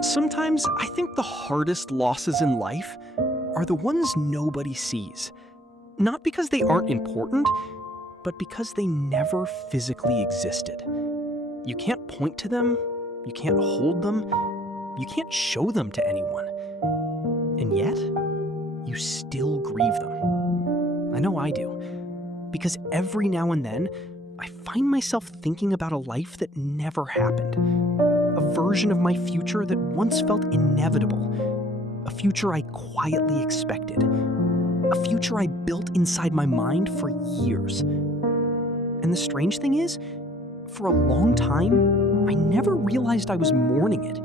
Sometimes I think the hardest losses in life are the ones nobody sees. Not because they aren't important, but because they never physically existed. You can't point to them, you can't hold them, you can't show them to anyone. And yet, you still grieve them. I know I do. Because every now and then, I find myself thinking about a life that never happened. A version of my future that once felt inevitable. A future I quietly expected. A future I built inside my mind for years. And the strange thing is, for a long time, I never realized I was mourning it.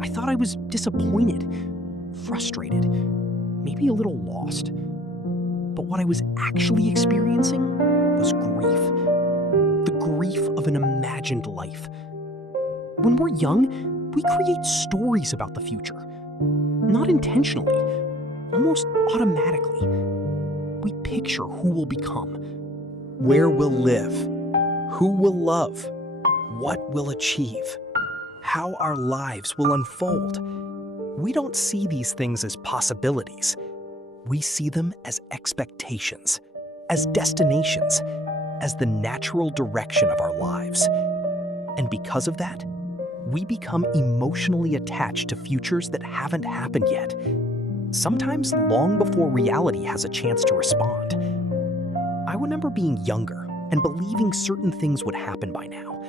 I thought I was disappointed, frustrated, maybe a little lost. But what I was actually experiencing was grief. The grief of an imagined life. When we're young, we create stories about the future. Not intentionally, almost automatically. We picture who we'll become, where we'll live, who we'll love, what we'll achieve, how our lives will unfold. We don't see these things as possibilities. We see them as expectations, as destinations, as the natural direction of our lives. And because of that, we become emotionally attached to futures that haven't happened yet, sometimes long before reality has a chance to respond. I remember being younger and believing certain things would happen by now,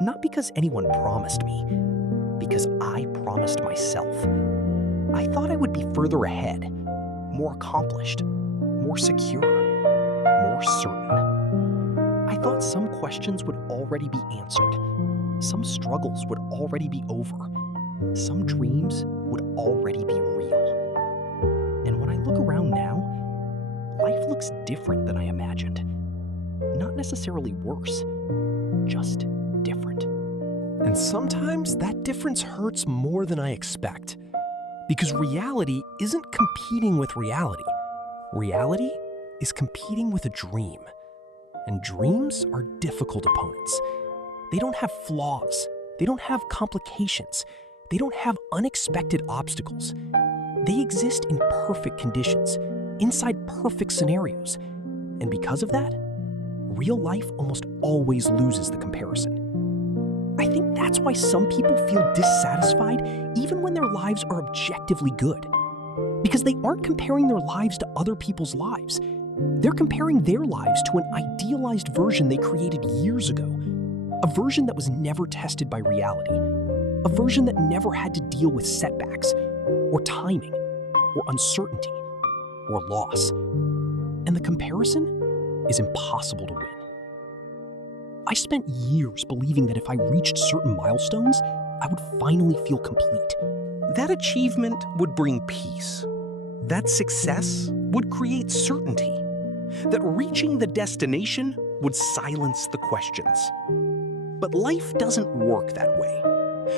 not because anyone promised me, because I promised myself. I thought I would be further ahead, more accomplished, more secure, more certain. I thought some questions would already be answered. Some struggles would already be over. Some dreams would already be real. And when I look around now, life looks different than I imagined. Not necessarily worse, just different. And sometimes that difference hurts more than I expect. Because reality isn't competing with reality. Reality is competing with a dream. And dreams are difficult opponents. They don't have flaws. They don't have complications. They don't have unexpected obstacles. They exist in perfect conditions, inside perfect scenarios. And because of that, real life almost always loses the comparison. I think that's why some people feel dissatisfied even when their lives are objectively good. Because they aren't comparing their lives to other people's lives. They're comparing their lives to an idealized version they created years ago. A version that was never tested by reality. A version that never had to deal with setbacks, or timing, or uncertainty, or loss. And the comparison is impossible to win. I spent years believing that if I reached certain milestones, I would finally feel complete. That achievement would bring peace. That success would create certainty. That reaching the destination would silence the questions. But life doesn't work that way,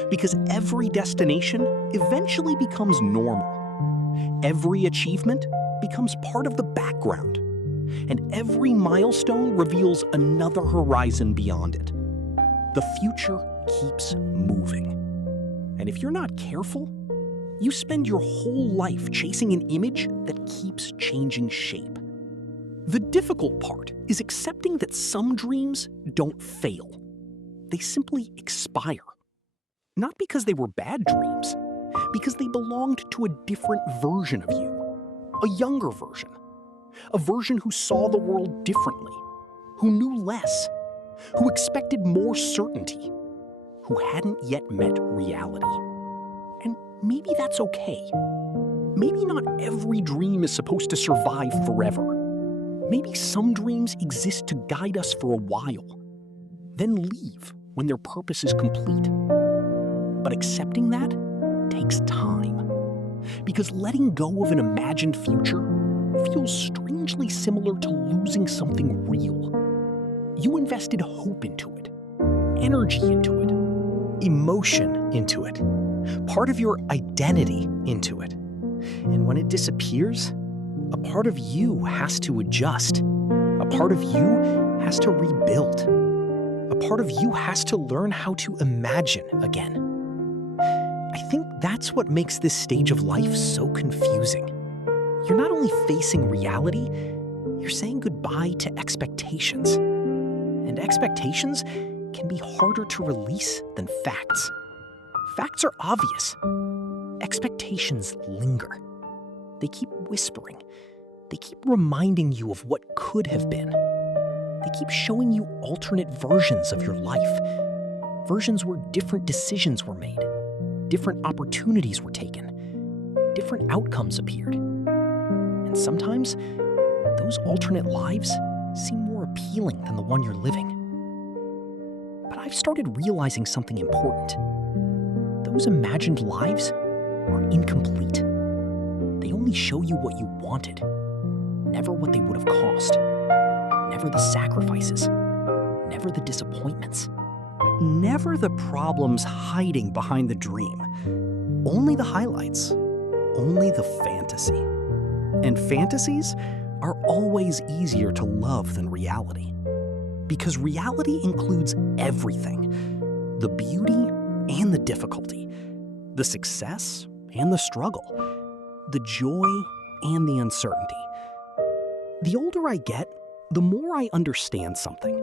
because every destination eventually becomes normal. Every achievement becomes part of the background, and every milestone reveals another horizon beyond it. The future keeps moving. And if you're not careful, you spend your whole life chasing an image that keeps changing shape. The difficult part is accepting that some dreams don't fail. They simply expire. Not because they were bad dreams, because they belonged to a different version of you, a younger version, a version who saw the world differently, who knew less, who expected more certainty, who hadn't yet met reality. And maybe that's okay. Maybe not every dream is supposed to survive forever. Maybe some dreams exist to guide us for a while, then leave when their purpose is complete. But accepting that takes time, because letting go of an imagined future feels strangely similar to losing something real. You invested hope into it, energy into it, emotion into it, part of your identity into it. And when it disappears, a part of you has to adjust. A part of you has to rebuild. A part of you has to learn how to imagine again. I think That's what makes this stage of life so confusing. You're not only facing reality, you're saying goodbye to expectations. And expectations can be harder to release than facts. Facts are obvious. Expectations linger. They keep whispering. They keep reminding you of what could have been. They keep showing you alternate versions of your life. Versions where different decisions were made, different opportunities were taken, different outcomes appeared. And sometimes, those alternate lives seem more appealing than the one you're living. But I've started realizing something important. Those imagined lives are incomplete. They only show you what you wanted, never what they would have cost, never the sacrifices, never the disappointments, never the problems hiding behind the dream. Only the highlights, only the fantasy. And fantasies are always easier to love than reality. Because reality includes everything, the beauty and the difficulty, the success and the struggle, the joy and the uncertainty. The older I get, the more I understand something.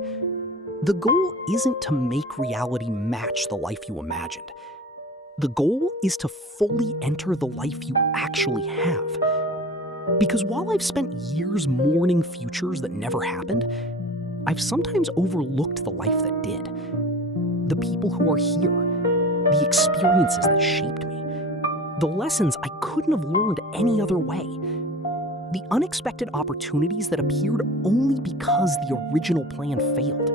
The goal isn't to make reality match the life you imagined. The goal is to fully enter the life you actually have. Because while I've spent years mourning futures that never happened, I've sometimes overlooked the life that did. The people who are here, the experiences that shaped me, the lessons I couldn't have learned any other way, the unexpected opportunities that appeared only because the original plan failed.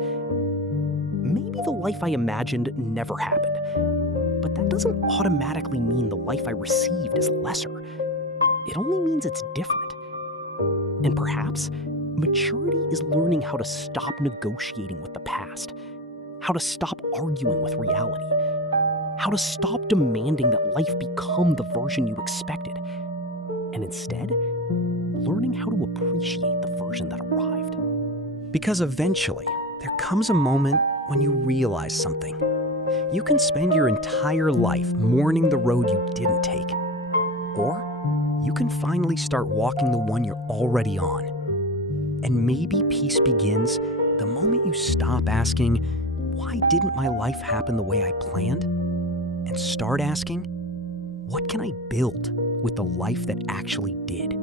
Maybe the life I imagined never happened, but that doesn't automatically mean the life I received is lesser. It only means it's different. And perhaps maturity is learning how to stop negotiating with the past, how to stop arguing with reality, how to stop demanding that life become the version you expected, and instead, learning how to appreciate the version that arrived. Because eventually, there comes a moment when you realize something. You can spend your entire life mourning the road you didn't take, or you can finally start walking the one you're already on. And maybe peace begins the moment you stop asking, why didn't my life happen the way I planned? And start asking, what can I build with the life that actually did?